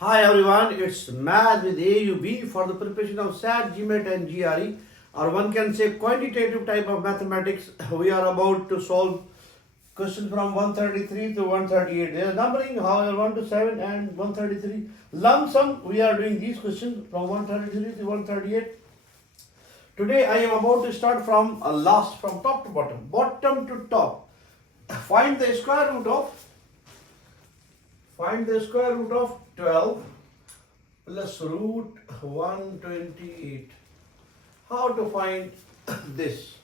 Hi everyone, it's Math with AUB for the preparation of SAT, GMAT and GRE, or one can say quantitative type of mathematics. We are about to solve questions from 133 to 138. There is numbering, however, 1 to 7 and 133. Lump sum, we are doing these questions from 133 to 138. Today I am about to start from from top to bottom to top. Find the square root of 12 plus root 128. How to find this?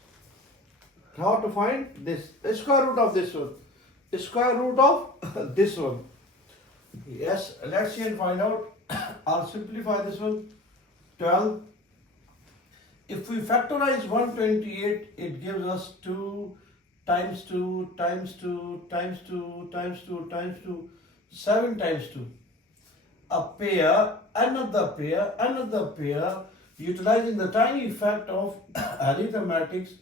How to find this? The square root of this one. The square root of this one. Yes, let's see and find out. I'll simplify this one. 12. If we factorize 128, it gives us 2 times 2 times 2 times 2 times 2 times 2, 7 times 2. A pair, another pair, utilizing the tiny fact of arithmetics,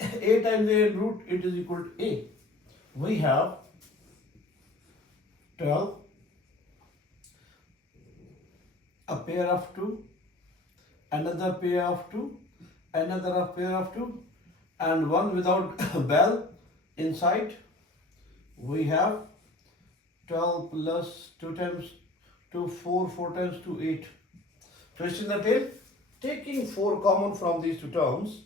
a times a root, it is equal to a. We have 12, a pair of 2, another pair of 2, another pair of 2, and one without bell inside. We have 12 plus 2 times 2, 4, 4 times 2, 8. Twisting the tail, taking 4 common from these two terms.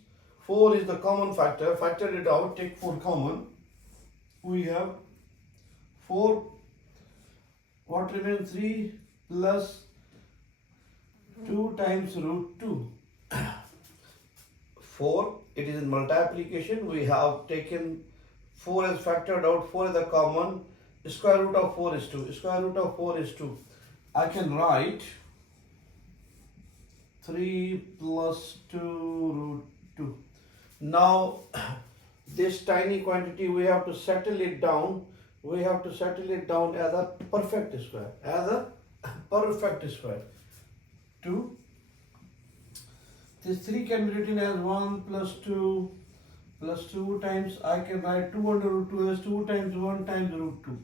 4 is the common factor, factor it out, take 4 common. We have 4, what remains? 3 plus 2 times root 2. 4, it is in multiplication. We have taken 4 as factored out, 4 is the common. Square root of 4 is 2. Square root of 4 is 2. I can write 3 plus 2 root 2. Now, this tiny quantity we have to settle it down. We have to settle it down as a perfect square. As a perfect square. 2. This 3 can be written as 1 plus 2 times. I can write 2 under root 2 as 2 times 1 times root 2.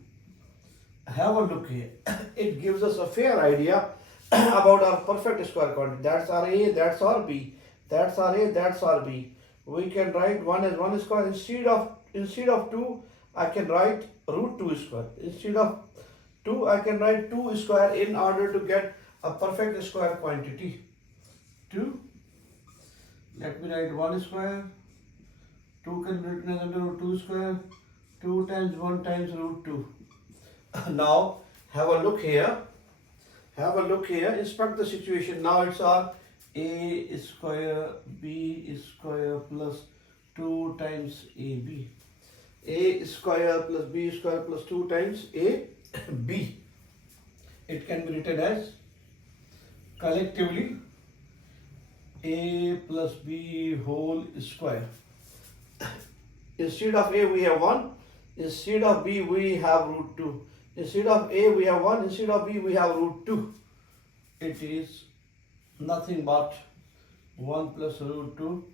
Have a look here. It gives us a fair idea about our perfect square quantity. That's our A, that's our B. That's our A, that's our B. We can write 1 as 1 square. Instead of 2, I can write root 2 square. Instead of 2, I can write 2 square in order to get a perfect square quantity. 2. Let me write 1 square. 2 can be written as under root 2 square. 2 times 1 times root 2. Now, have a look here. Inspect the situation. Now it's our A square B square plus 2 times AB. A square plus B square plus 2 times AB. It can be written as collectively A plus B whole square. Instead of A we have 1. Instead of B we have root 2. Instead of A we have 1, instead of B we have root 2. It is nothing but 1 plus root 2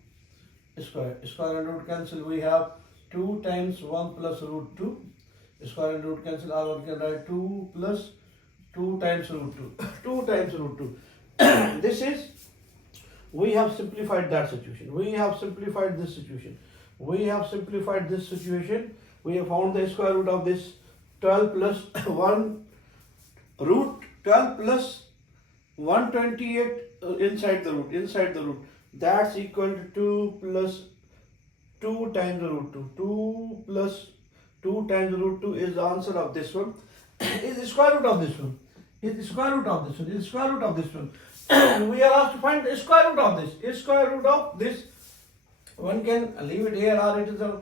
square. Square and root cancel. We have 2 times 1 plus root 2. Square and root cancel. Or we can write 2 plus 2 times root 2. 2 times root 2. This is, we have simplified that situation. We have simplified this situation. We have simplified this situation. We have found the square root of this 12 plus 1 root 12 plus 128 inside the root. That's equal to 2 plus 2 times root 2. 2 plus 2 times root 2 is the answer of this one. Is the square root of this one. Is the square root of this one. Is the square root of this one. We are asked to find the square root of this. Is square root of this. One can leave it here, or it is a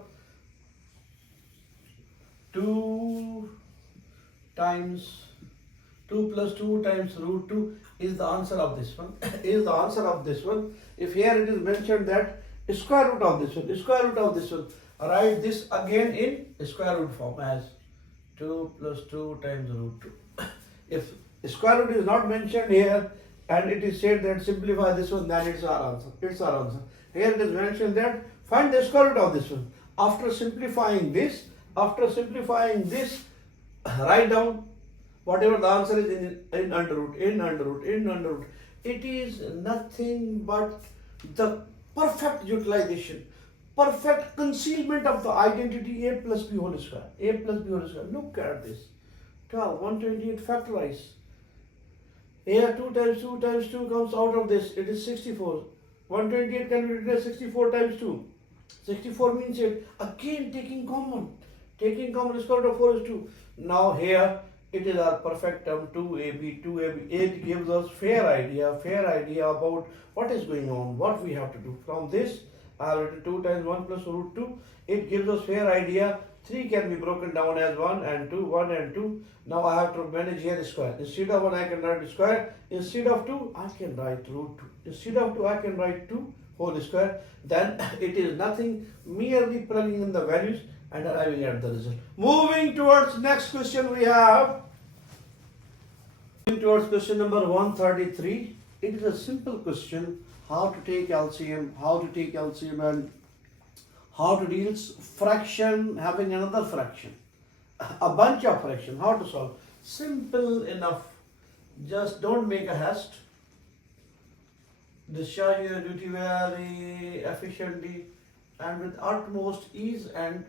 2 times 2 plus 2 times root 2 is the answer of this one. Is the answer of this one. If here it is mentioned that square root of this one, write this again in square root form as 2 plus 2 times root 2. If square root is not mentioned here and it is said that simplify this one, then it's our answer. Here it is mentioned that find the square root of this one. After simplifying this, write down Whatever the answer is in under root, in under root, in under root. It is nothing but the perfect utilization, perfect concealment of the identity a plus b whole square. A plus b whole square. Look at this. 12, 128 factorize. Here 2 times 2 comes out of this. It is 64. 128 can be written as 64 times 2. 64 means it. Again taking common. Taking common square root of 4 is 2. Now here it is our perfect term 2ab, 2ab. It gives us fair idea about what is going on, what we have to do. From this, I have written 2 times 1 plus root 2. It gives us fair idea. 3 can be broken down as 1 and 2, 1 and 2. Now I have to manage here square. Instead of 1, I can write square. Instead of 2, I can write root 2. Instead of 2, I can write 2 whole square. Then it is nothing, merely plugging in the values and arriving at the result. Moving towards next question we have. Moving towards question number 133. It is a simple question. How to take LCM, and how to deal fraction having another fraction. A bunch of fraction. How to solve. Simple enough. Just don't make a haste. Discharge your duty very efficiently and with utmost ease and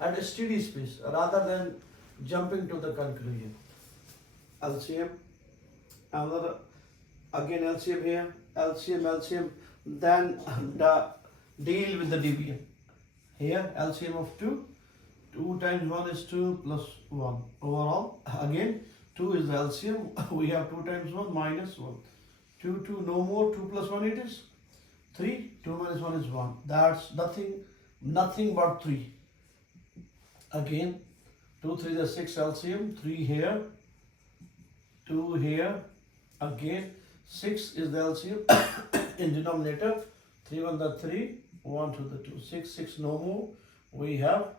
at a steady pace rather than jumping to the conclusion. LCM, another, again LCM here, LCM, then deal with the deviation. Here LCM of 2, 2 times 1 is 2 plus 1. Overall, again 2 is the LCM, we have 2 times 1 minus 1. 2, 2, no more, 2 plus 1 it is 3, 2 minus 1 is 1. That's nothing but 3. Again, 2, 3 is 6 LCM, 3 here, 2 here, again 6 is the LCM in denominator, 3 1 the 3, 1 2 the 2, 6 6 no more, we have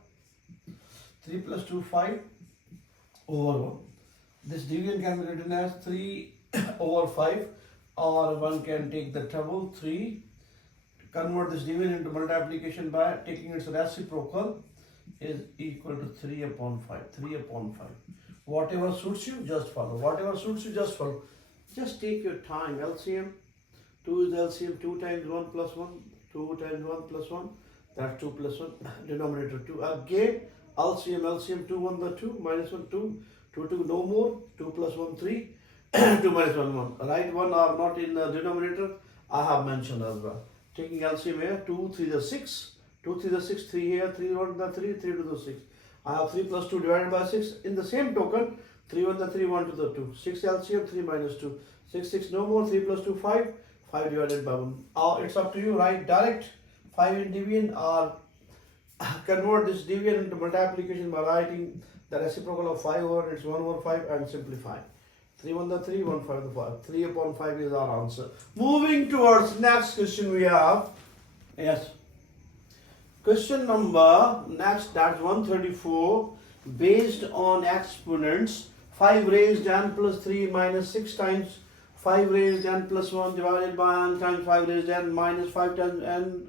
3 plus 2 5 over 1. This division can be written as 3 over 5 or one can take the trouble 3, convert this division into multiplication by taking its reciprocal is equal to 3 upon 5, 3 upon 5. Whatever suits you, just follow. Whatever suits you, just follow. Just take your time. LCM, 2 is LCM, 2 times 1 plus 1, 2 times 1 plus 1, that's 2 plus 1, denominator 2. Again, LCM, 2 1 the 2, minus 1 2, 2 2 no more, 2 plus 1 3, 2 minus 1 1. Right one are not in the denominator, I have mentioned as well. Taking LCM here, 2 3 the 6, 2 3 the 6, 3 here, 3 1 the 3, 3 to the 6. I have 3 plus 2 divided by 6. In the same token, 3 1 the 3, 1 to the 2. 6 LCM, 3 minus 2. 6 6 no more, 3 plus 2 5, 5 divided by 1. It's up to you, right? Direct 5 in division or convert this division into multiplication by writing the reciprocal of 5 over it's 1 over 5 and simplify. 3 1 the 3, 1 5 the 5. 3 upon 5 is our answer. Moving towards next question we have. Yes. Question number next, that's 134. Based on exponents 5 raised n plus 3 minus 6 times 5 raised n plus 1 divided by n times 5 raised n minus 5 times n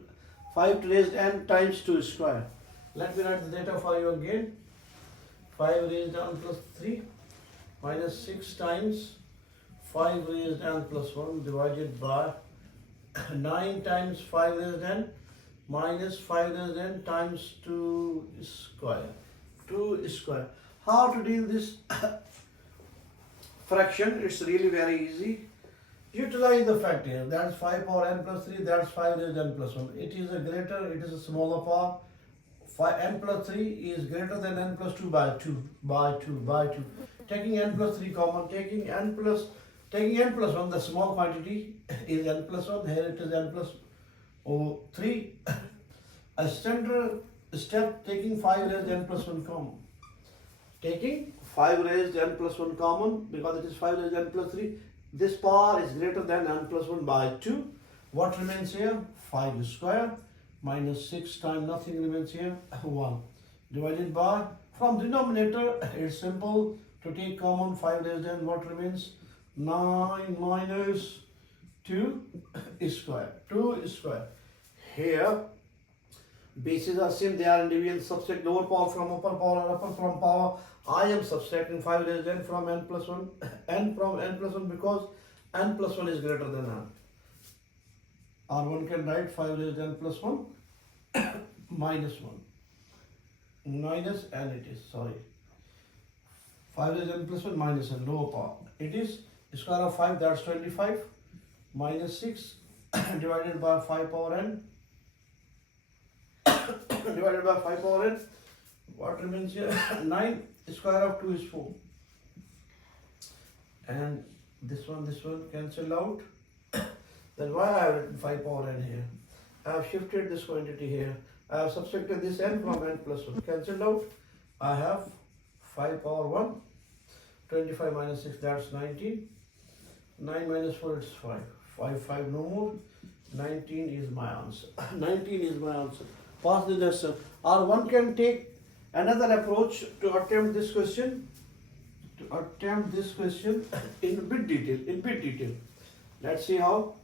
5 raised n times 2 square. Let me write the data for you again. 5 raised n plus 3 minus 6 times 5 raised n plus 1 divided by 9 times 5 raised n minus 5 raised n times 2 square. 2 square. How to deal this fraction? It's really very easy. Utilize the factor. That's 5 power n plus 3. That's 5 raised n plus 1. It is a greater, it is a smaller power. 5 n plus 3 is greater than n plus 2 by 2. Taking n plus 3 common, taking n plus 1, the small quantity is n plus 1. Here it is n plus 3. A standard step, taking 5 raised n plus 1 common. Taking 5 raised n plus 1 common, because it is 5 raised n plus 3. This power is greater than n plus 1 by 2. What remains here? 5 square minus 6 times nothing remains here, 1. Divided by, from denominator, it's simple to take common 5 raised n, what remains? 9 minus 2 square. 2 square. Here, bases are same, they are in division, subtract lower power from upper power or upper from power I am subtracting 5 raised n from n plus 1, n from n plus 1 because n plus 1 is greater than n. Or one can write 5 raised n plus 1 minus 1. Minus n it is, sorry. 5 raised n plus 1 minus n, lower power. It is square of 5, that's 25, minus 6 divided by 5 power n. Divided by 5 power n. What remains here? 9 square of 2 is 4. And this one cancel out. Then why I have written 5 power n here? I have shifted this quantity here. I have subtracted this n from n plus 1. Cancelled out. I have 5 power 1. 25 minus 6, that's 19. 9 minus 4, it's 5. 5 no more. 19 is my answer. 19 is my answer. Pass the lesson. Or one can take another approach to attempt this question. In bit detail. Let's see how.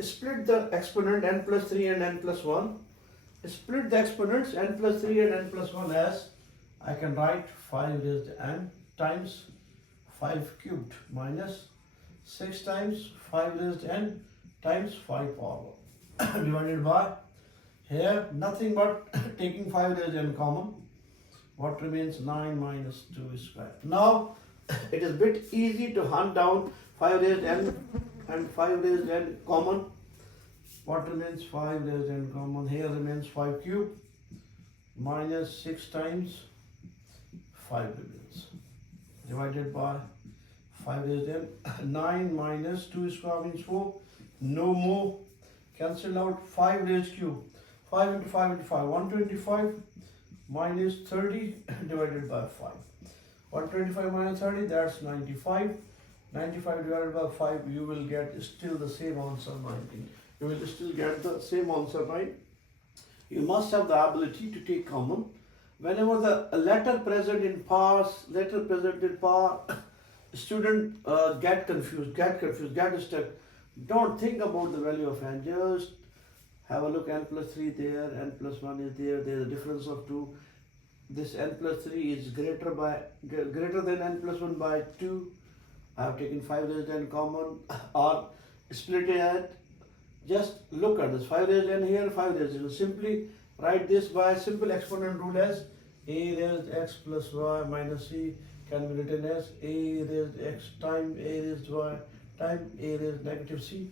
Split the exponent n plus 3 and n plus 1. Split the exponents n plus 3 and n plus 1 as I can write 5 raised n times 5 cubed minus 6 times 5 raised n times 5 power 1 divided by, here nothing but taking 5 raised n common. What remains? 9 minus 2 square. Now it is a bit easy to hunt down 5 raised n and 5 raised n common. What remains? 5 raised n common. Here remains 5 cube minus 6 times 5 remains divided by 5 raised n. 9 minus 2 square means 4. No more. Cancel out 5 raised cube. 5 into 5 into 5. 125 minus 30 divided by 5. 125 minus 30, that's 95. 95 divided by 5, you will get still the same answer, 19. You will still get the same answer, right? You must have the ability to take common. Whenever the letter present in past, student get confused, get stuck. Don't think about the value of n. Just have a look. N plus 3 there, n plus 1 is there. There is a difference of 2. This n plus 3 is greater than n plus 1 by 2. I have taken 5 raised n common or split it. Just look at this. 5 raised n here, 5 raised n. Simply write this by simple exponent rule as a raised x plus y minus c can be written as a raised x times a raised y times a raised negative c.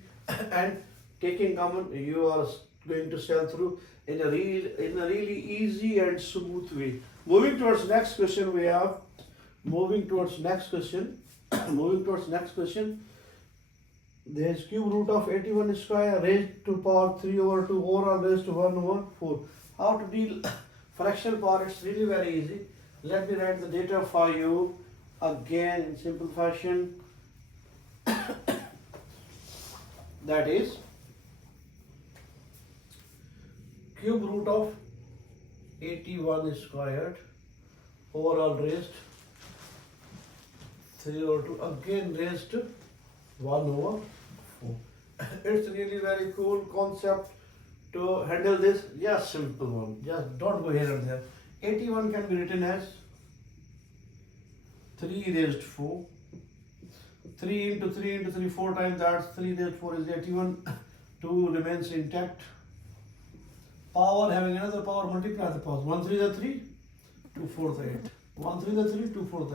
And taking common, you are going to sail through in a really easy and smooth way. Moving towards next question, we have moving towards next question. There is cube root of 81 square raised to power 3 over 2 overall raised to 1 over 4. How to deal fractional power? It's really very easy. Let me write the data for you again in simple fashion. That is cube root of 81 squared overall raised 3 over 2 again raised to 1 over 4. It's really very cool concept to handle this. Just simple one. Just don't go here and there. 81 can be written as 3 raised 4. 3 into 3 into 3, 4 times, that's 3 raised 4 is 81. 2 remains intact. Power, having another power, multiply the powers. 1 3 is 3, 2 4 is 8. 1 3 is 3, 2 4 is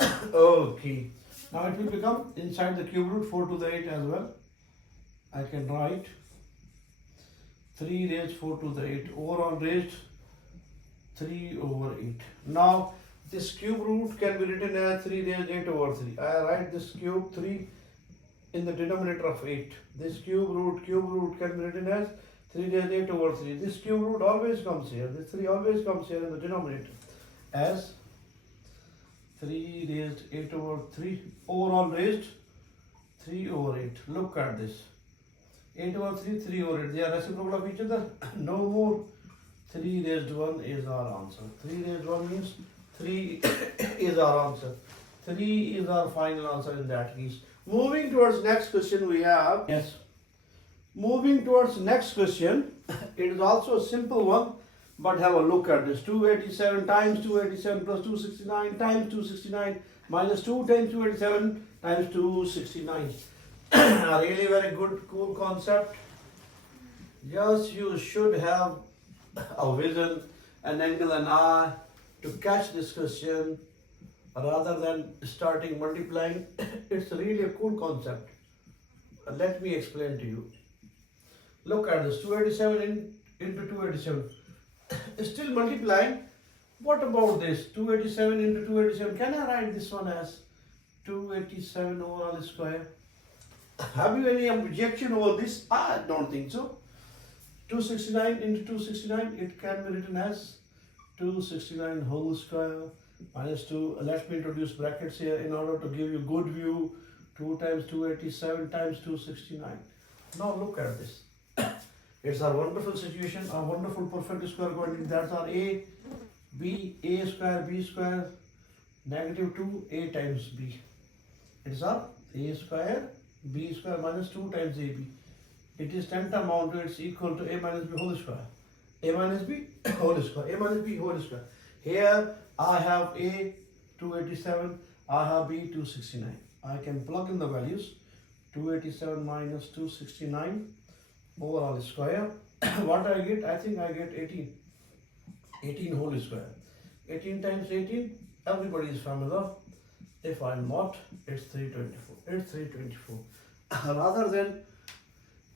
8. Okay. Now it will become inside the cube root 4 to the 8 as well. I can write 3 raised 4 to the 8 overall raised 3 over 8. Now this cube root can be written as 3 raised 8 over 3. I write this cube 3 in the denominator of 8. This cube root can be written as 3 raised 8 over 3. This cube root always comes here. This 3 always comes here in the denominator as 3 raised 8 over 3 overall raised 3 over 8. Look at this. 8 over 3, 3 over 8. They are reciprocal of each other. No more. 3 raised 1 is our answer. 3 raised 1 means 3 is our answer. 3 is our final answer in that case. Moving towards next question we have. Yes. Moving towards next question. It is also a simple one. But have a look at this. 287 times 287 plus 269 times 269 minus 2 times 287 times 269. A really very good, cool concept. Just you should have a vision, an angle, an eye to catch this question rather than starting multiplying. It's really a cool concept. Let me explain to you. Look at this, 287 into 287. Still multiplying. What about this? 287 into 287. Can I write this one as 287 overall square? Have you any objection over this? I don't think so. 269 into 269, it can be written as 269 whole square minus 2. Let me introduce brackets here in order to give you good view. 2 times 287 times 269. Now look at this. It's a wonderful situation, a wonderful perfect square quantity. That's our A, B, A square, B square, negative 2, A times B. It's our A square, B square minus 2 times AB. It is tantamount to, it's equal to A minus B whole square. A minus B whole square. A minus B whole square. Here I have A 287, I have B 269. I can plug in the values. 287 minus 269 overall square. What I get? I think I get 18. 18 whole square. 18 times 18, everybody is familiar. If I'm not, it's 324. It's 324. Rather than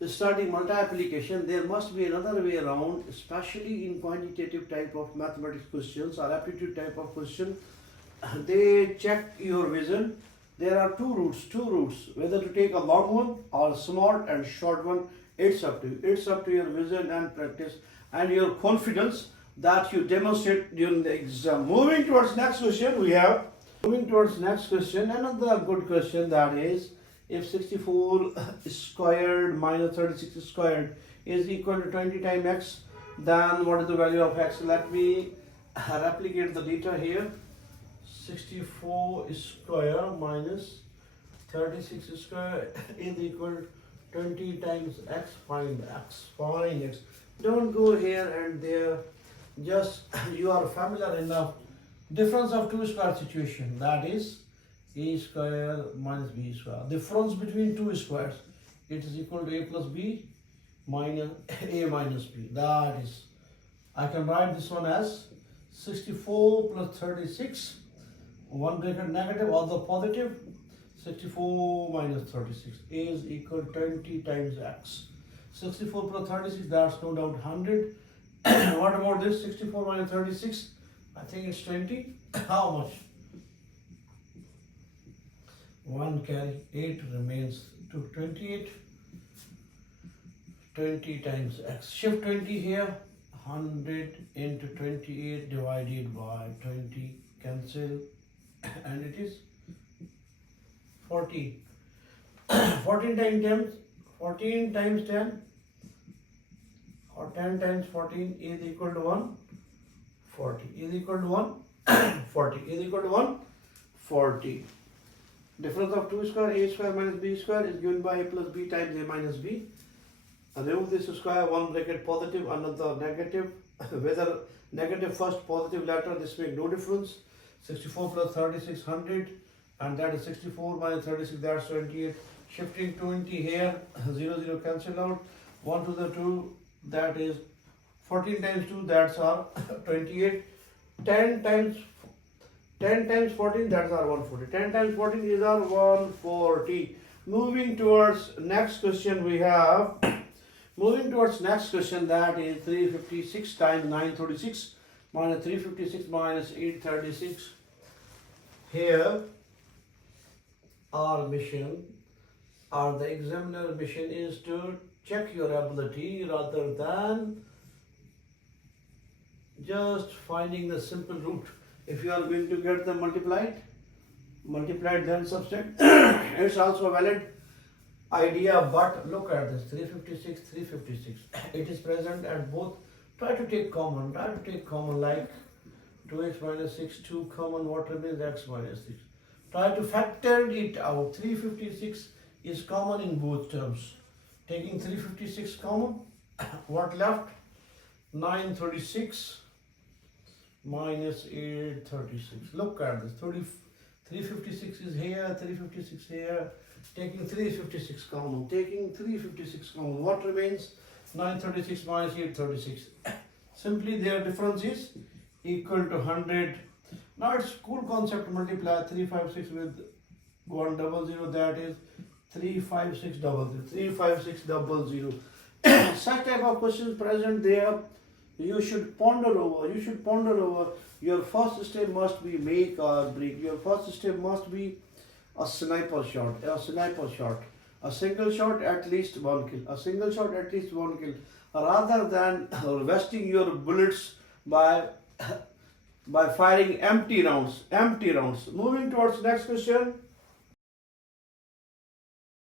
starting multiplication, there must be another way around, especially in quantitative type of mathematics questions or aptitude type of question. They check your vision. There are two routes, whether to take a long one or a small and short one. It's up to you. It's up to your vision and practice and your confidence that you demonstrate during the exam. Moving towards next question, another good question, that is, if 64 squared minus 36 squared is equal to 20 times x, then what is the value of x? Let me replicate the data here. 64 square minus 36 square is equal to 20 times x. Find x. Find x. Don't go here and there. Just you are familiar enough. Difference of two square situation, that is a square minus b square. Difference between two squares, it is equal to a plus b minus a minus b. That is, I can write this one as 64 plus 36, one bracket negative, other positive. 64 minus 36 is equal to 20 times x. 64 plus 36, that's no doubt 100. What about this? 64 minus 36, I think it's 20. How much? 1 carry, 8 remains to 28. 20 times x. Shift 20 here. 100 into 28 divided by 20. Cancel. And it is 40. 14 times 10. 14 times 10. Or 10 times 14 is equal to 1. 40 is equal to 1. 40 is equal to 1. 40. Difference of 2 square, a square minus b square is given by a plus b times a minus b. Remove this square, one bracket positive, another negative. Whether negative first, positive later, this makes no difference. 64 plus 36, 100. And that is 64 minus 36, that's 28. Shifting 20 here, 0, 0 cancel out. 1 to the 2, that is 14 times 2, that's our 28. 10 times 14, that's our 140. 10 times 14 is our 140. Moving towards next question, we have, that is 356 times 936 minus 356 minus 836. Here, our mission, or the examiner mission, is to check your ability rather than just finding the simple root. If you are going to get them multiplied then subtract. It's also a valid idea, but look at this, 356. It is present at both. Try to take common, like 2x minus 6, 2 common, what remains? X minus 6. Try to factor it out. 356 is common in both terms. Taking 356 common, what left? 936 minus 836. Look at this. 356 is here, 356 here. Taking 356 common. Taking 356 common. What remains? 936 minus 836. Simply their difference is equal to 100. Now it's cool concept. Multiply 356 with 100. That is 35600. 35600. Such type of questions present there. You should ponder over. You should ponder over. Your first step must be make or break. Your first step must be a sniper shot. A sniper shot. A single shot, at least one kill. A single shot, at least one kill. Rather than wasting your bullets by firing empty rounds. Moving towards next question.